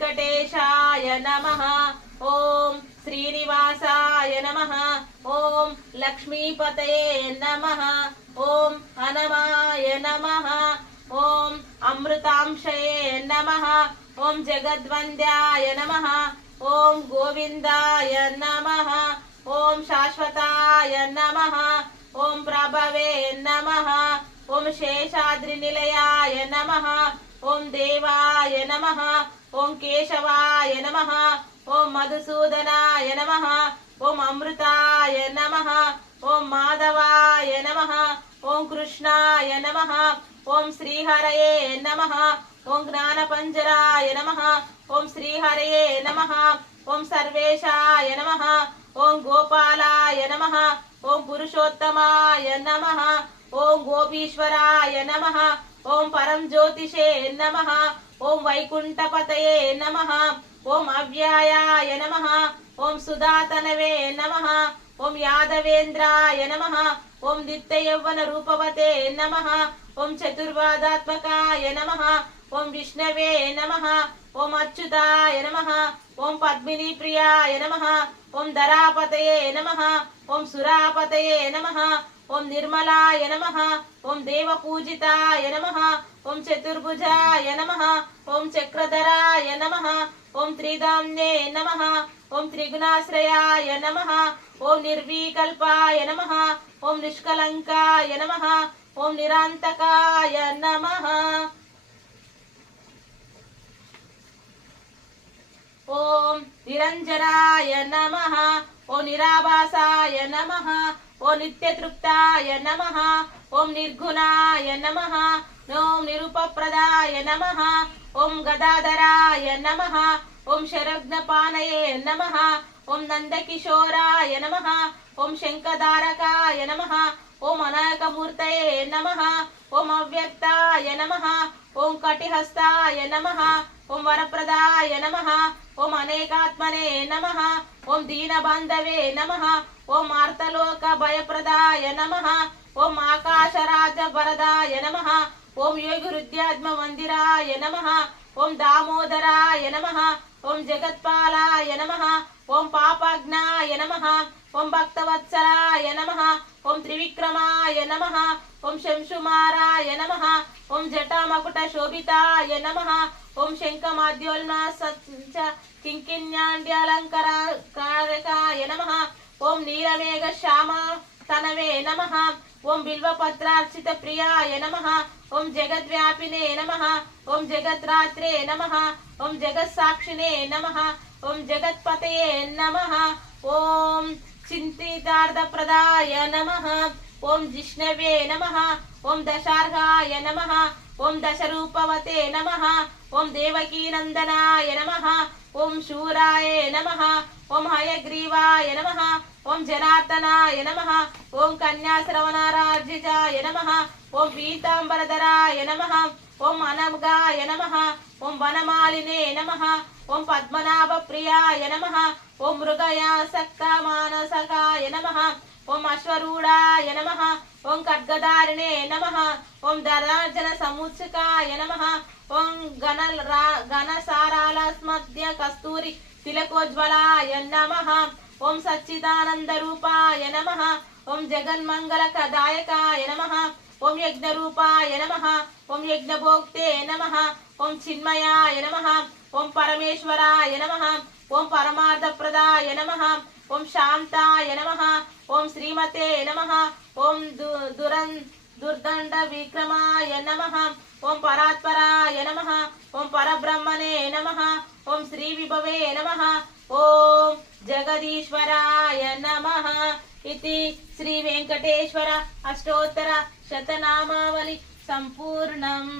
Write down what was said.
वेंकटेशाय नमः। ओम श्रीनिवासाय नमः। ओम लक्ष्मीपतये नमः। ओम हनुमाय नमः। ओम अमृतांशये नमः। ओम जगद्वन्द्याय नमः। ओम गोविंदाय नमः। ओम शाश्वताय नमः। ओम प्रभवे नमः। ओम शेषाद्रिनिलयाय नमः। ओम देवाय नमः। ओम केशवाय नमः। ओम मधुसूदनाय नमः। ओम अमृताय नमः। ओम माधवाय नमः। ओम कृष्णाय नमः। ओम श्रीहरये नमः। ओम ज्ञानपंजराय नमः। ओम श्रीहरये नमः। ओम सर्वेशाय नमः। ओम गोपालाय नमः। ओम पुरुषोत्तमाय नमः। ओम गोपीश्वराय नमः। ओम परम ज्योतिषे नमः। ओम वैकुंठपतये नमः। ओम अव्यायाय नमः। ओम सुधातनवे नमः। ओम यादवेन्द्राय नमः। ओम नित्ययौवन रूपवते नमः। ओम चतुर्वादात्मकाय नमः। ओम विष्णवे नमः। ओम अच्युताय नमः। ओम पद्मिनी प्रियाय नमः। ओम धरापतये नमः। ओम सुरापतये नमः। ओम निर्मलाय नमः। ओम देवपूजिताय नमः। ओम चतुर्भुजाय नमः। ओम चक्रधराय नमः। ओम त्रिधाम्ने नमः। ओम त्रिगुणाश्रयाय नमः। ओम निर्विकल्पाय नमः। ओम निष्कलंकाय नमः। ओम निरांतकाय नमः। ओम निरंजनाय नमः। ओम निराभासाय नमः। ओम नित्यतृप्ताय नमः। ओम निर्गुणाय नमः। ओम निरुपप्रदाय नमः। ओम गदाधराय नमः। ओम शरग्नपानये नमः। ओम नंदकिशोराय नमः। ओम शंखधारकाय नमः। ओम अनायकमूर्तये नमः। ओम अव्यक्ताय नमः। ओम कटिहस्ताय नमः। ओम वरप्रदाय नमः। ओम अनेकात्मने नमः। ओम दीनबांधवे नमः। ओम आर्तलोक भयप्रदाय नमः। ओम आकाशराज वरदाय नमः। ओम योगिरुद्यात्म मंदिराय नमः। ओम दामोदराय नमः। ओम जगत्पालाय नमः। ओम पापज्ञाय नमः। ओम भक्तवत्सलाय नमः। ओम त्रिविक्रमाय नमः। ओम शंशुमाराय नमः। ओम जटामकुटशोभिताय नमः। ओम शंखमाद्योल्मासंच किंकिण्याण्ड्यलंकारकाय नमः। ओम नीलमेघ श्याम तनवे नमः। ओम बिल्वपत्रार्चित प्रियाय नमः। ओम जगद्व्यापिने नमः। ओम जगद्रात्रे नमः। ओम जगत्साक्षिणे नमः। ओम जगत्पतये नमः। ओम चिन्तितार्थप्रदाय नमः। ओम जिष्णवे नमः। ओम दशार्हाय नमः। ओम दशरूपवते नमः। ओम देवकीनंदनाय नमः। ओम शूराय नमः। ओम हयग्रीवाय नमः। ओम जनार्दनाय नमः। ओम कन्याश्रवणारार्जिताय नमः। ओम पीतांबरधराय नमः। ओम अनगाय नमः। ओम वनमालिने नमः। ओम पद्मनाभ प्रियाय नमः। ओम मृगयासक्तमानसकाय नमः। ओम अश्वरूढ़ाय नमः। ओम खड्गधारिणे नमः। ओम धरार्जन समुत्सुकाय नमः। ओम घनसारालस्मद्य कस्तूरी तिलकोज्वलाय नमः। ओम सच्चिदानंद रूपाय नमः। ओम जगन्मंगलकदायकाय नमः। ओम यज्ञरूपाय नमः। ओम यज्ञभोक्ते नमः। ओम चिन्मयाय नमः। ओम परमेश्वराय नमः। ओम परमार्थप्रदाय नमः। ओम शांताय नमः। ओम श्रीमते नमः। ओम दुर्दंड विक्रमाय नमः। ओम परात्पराय नमः। ओम परब्रह्मणे नमः। ओम श्री विभवे नमः। ओम जगदीश्वराय नमः। इति श्री वेंकटेश्वर अष्टोत्तर शतनामावली संपूर्णम्।